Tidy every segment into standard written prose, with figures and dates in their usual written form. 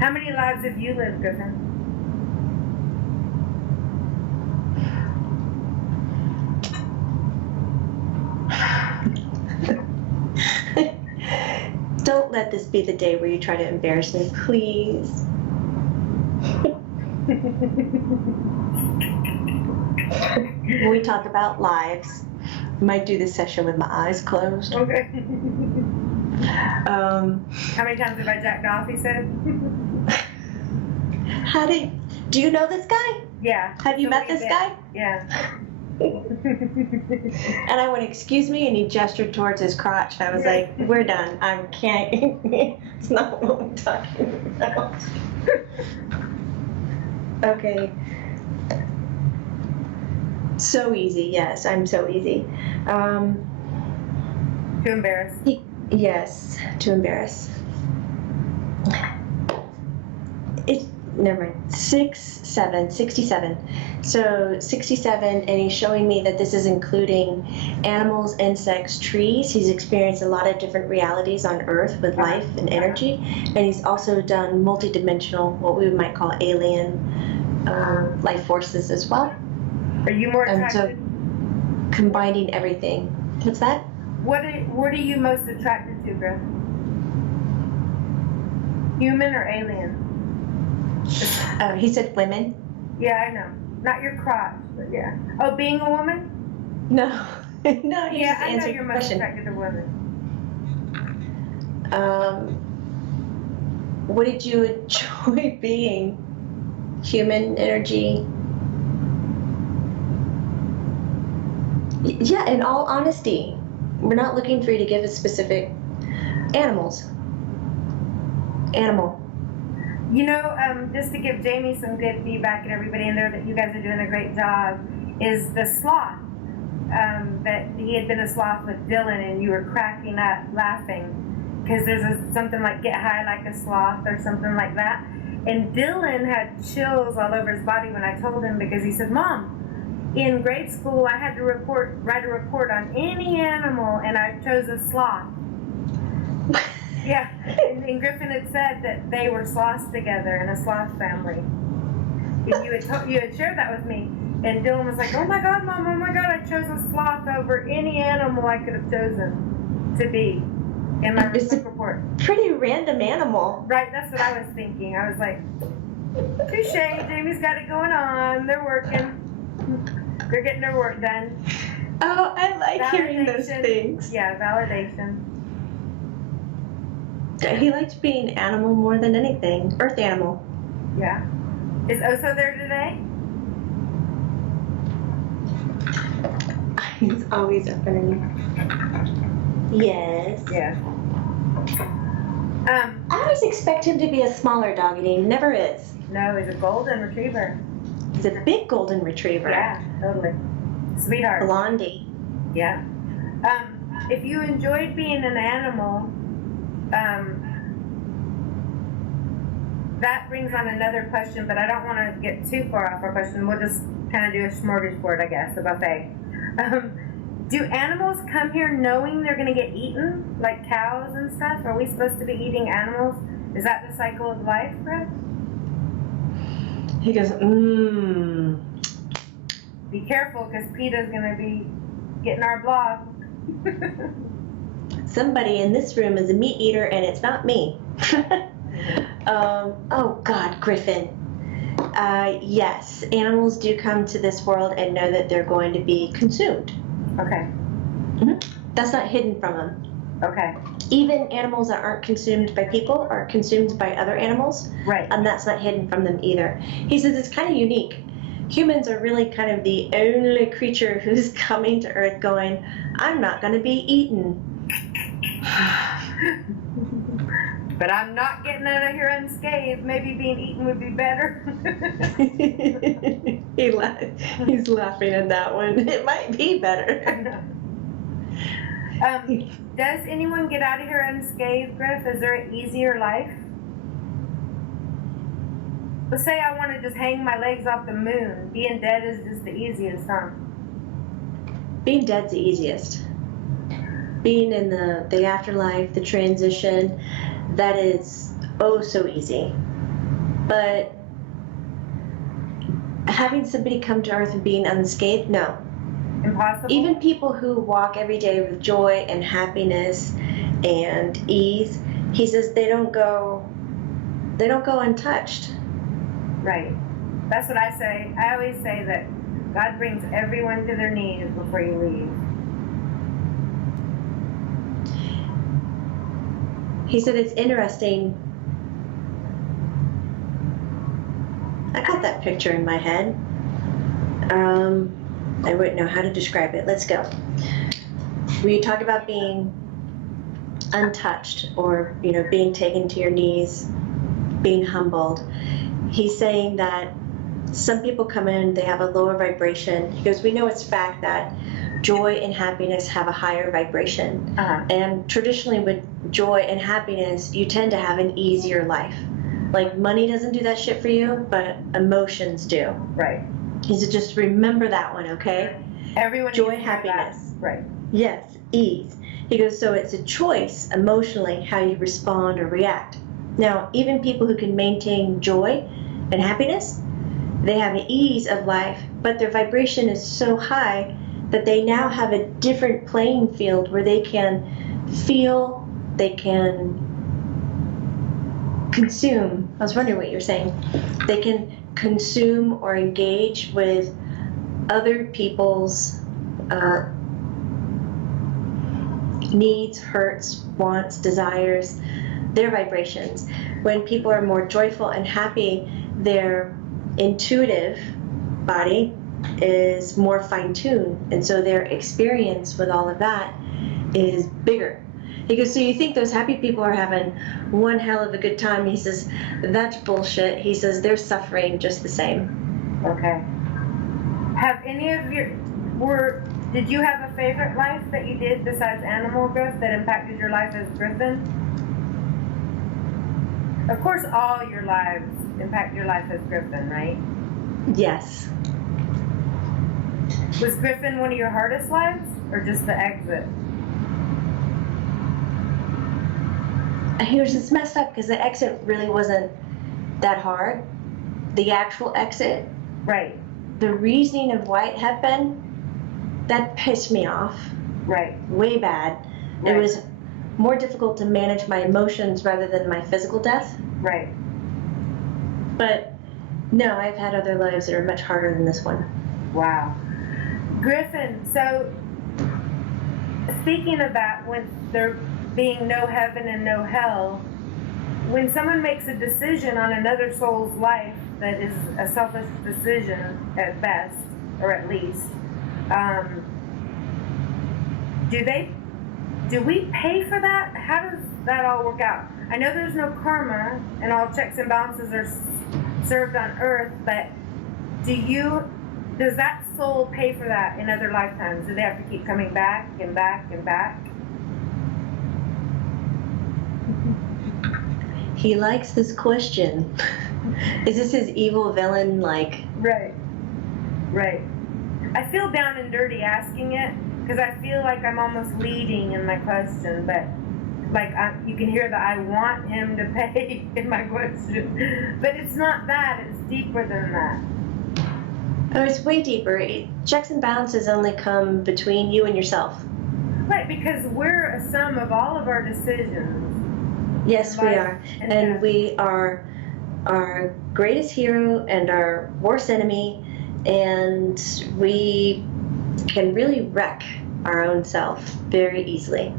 How many lives have you lived, Griffen? Don't let this be the day where you try to embarrass me, please. When we talk about lives, I might do this session with my eyes closed. Okay. How many times have I jacked off, he said? Do you know this guy? Yeah. Have you met this guy? Yeah. And I went, excuse me, and he gestured towards his crotch, and I was like, we're done. I can't, it's not what we're talking about. Okay. So easy, yes, I'm so easy. To embarrass. Yes, to embarrass. Never mind. 67. So 67, and he's showing me that this is including animals, insects, trees. He's experienced a lot of different realities on Earth with life and energy, and he's also done multidimensional, what we might call alien life forces as well. Are you more attracted? So combining everything. What's that? What are you most attracted to, Griff? Human or alien? He said women. Yeah, I know. Not your crotch, but yeah. Oh, being a woman? No. No, he yeah, just I know answered you're the most question. attracted to women. What did you enjoy being? Human energy? Yeah, in all honesty, we're not looking for you to give a specific animal. You know, just to give Jamie some good feedback and everybody in there that you guys are doing a great job, is the sloth. That he had been a sloth with Dylan, and you were cracking up laughing because there's something like get high like a sloth or something like that. And Dylan had chills all over his body when I told him, because he said, Mom, in grade school I had to write a report on any animal, and I chose a sloth. Yeah, and Griffen had said that they were sloths together in a sloth family. And you had shared that with me, and Dylan was like, "Oh my God, Mom! Oh my God! I chose a sloth over any animal I could have chosen to be in my report." Pretty random animal. Right, that's what I was thinking. I was like, "Touche! Jamie's got it going on. They're working. They're getting their work done." Oh, I like hearing those things. Yeah, validation. He likes being animal more than anything. Earth animal. Yeah. Is Oso there today? He's always up and Yes. Yeah. I always expect him to be a smaller dog, and he never is. No, he's a golden retriever. He's a big golden retriever. Yeah, totally. Sweetheart. Blondie. Yeah. If you enjoyed being an animal, that brings on another question, but I don't want to get too far off our question. We'll just kind of do a smorgasbord, I guess, a buffet. Do animals come here knowing they're going to get eaten, like cows and stuff? Are we supposed to be eating animals? Is that the cycle of life, Griff? He goes, Be careful, because PETA's going to be getting our blog. Somebody in this room is a meat eater, and it's not me. Oh God, Griffen. Yes, animals do come to this world and know that they're going to be consumed. Okay. Mm-hmm. That's not hidden from them. Okay. Even animals that aren't consumed by people are consumed by other animals. Right. And that's not hidden from them either. He says it's kind of unique. Humans are really kind of the only creature who's coming to Earth going, I'm not going to be eaten. But I'm not getting out of here unscathed. Maybe being eaten would be better. He's laughing at that one. It might be better. Does anyone get out of here unscathed, Griff? Is there an easier life? Let's say I want to just hang my legs off the moon. Being dead is just the easiest, huh? Being dead's the easiest. Being in the afterlife, the transition, that is oh so easy. But having somebody come to earth and being unscathed, no. Impossible? Even people who walk every day with joy and happiness and ease, he says they don't go untouched. Right. That's what I say. I always say that God brings everyone to their knees before you leave. He said it's interesting. I got that picture in my head. I wouldn't know how to describe it. Let's go. We talk about being untouched, or being taken to your knees, being humbled. He's saying that some people come in, they have a lower vibration. He goes, we know it's fact that joy and happiness have a higher vibration. And traditionally with joy and happiness, you tend to have an easier life. Like money doesn't do that shit for you, but emotions do. Right. He said, just remember that one, okay? Everyone joy, needs to know happiness. that. Right. Yes, ease. He goes, so it's a choice emotionally how you respond or react. Now, even people who can maintain joy and happiness, they have an ease of life, but their vibration is so high that they now have a different playing field where they can feel, they can consume. I was wondering what you're saying. They can consume or engage with other people's needs, hurts, wants, desires, their vibrations. When people are more joyful and happy, their intuitive body is more fine-tuned, and so their experience with all of that is bigger. He goes, so you think those happy people are having one hell of a good time? He says, that's bullshit. He says, they're suffering just the same. Okay. Have any of did you have a favorite life that you did besides animal growth that impacted your life as Griffin? Of course, all your lives impact your life as Griffin, right? Yes. Was Griffin one of your hardest lives, or just the exit? Here's it's messed up because the exit really wasn't that hard. The actual exit, right? The reasoning of why it happened, that pissed me off. Right. Way bad. Right. It was more difficult to manage my emotions rather than my physical death. Right. But no, I've had other lives that are much harder than this one. Wow. Griffin, so speaking of that, when there being no heaven and no hell, when someone makes a decision on another soul's life that is a selfish decision at best, or at least, do we pay for that? How does that all work out? I know there's no karma and all checks and balances are served on earth, but does that soul pay for that in other lifetimes? Do they have to keep coming back and back and back? He likes this question. Is this his evil villain, like? Right. Right. I feel down and dirty asking it, because I feel like I'm almost leading in my question, but like you can hear that I want him to pay in my question. But it's not that, it's deeper than that. Oh, it's way deeper. Checks and balances only come between you and yourself. Right, because we're a sum of all of our decisions. Yes, we are. And we are our greatest hero and our worst enemy, and we can really wreck our own self very easily.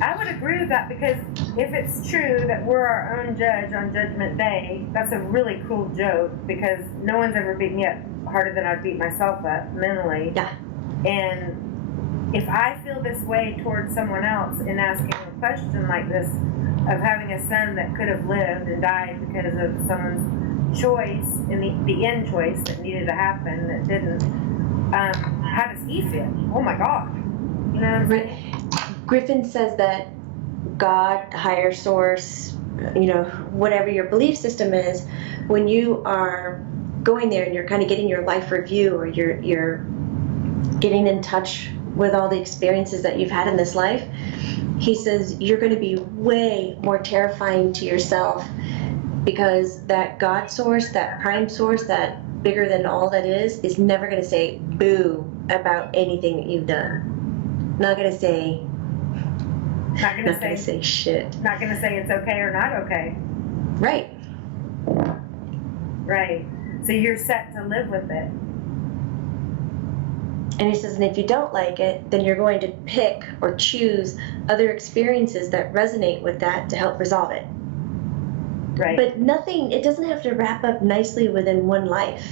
I would agree with that, because if it's true that we're our own judge on Judgment Day, that's a really cool joke, because no one's ever beaten me up harder than I'd beat myself up mentally. Yeah. And if I feel this way towards someone else in asking a question like this, of having a son that could have lived and died because of someone's choice, and the end choice that needed to happen that didn't, how does he feel? Oh my God. You know what I'm saying? Griffin says that God, higher source, whatever your belief system is, when you are going there and you're kind of getting your life review, or you're getting in touch with all the experiences that you've had in this life, he says you're going to be way more terrifying to yourself because that God source, that prime source, that bigger than all that is never going to say boo about anything that you've done. Not going to say, Not gonna not going to say shit. Not gonna say it's okay or not okay. Right. Right. So you're set to live with it. And he says, and if you don't like it, then you're going to pick or choose other experiences that resonate with that to help resolve it. Right. But nothing, it doesn't have to wrap up nicely within one life.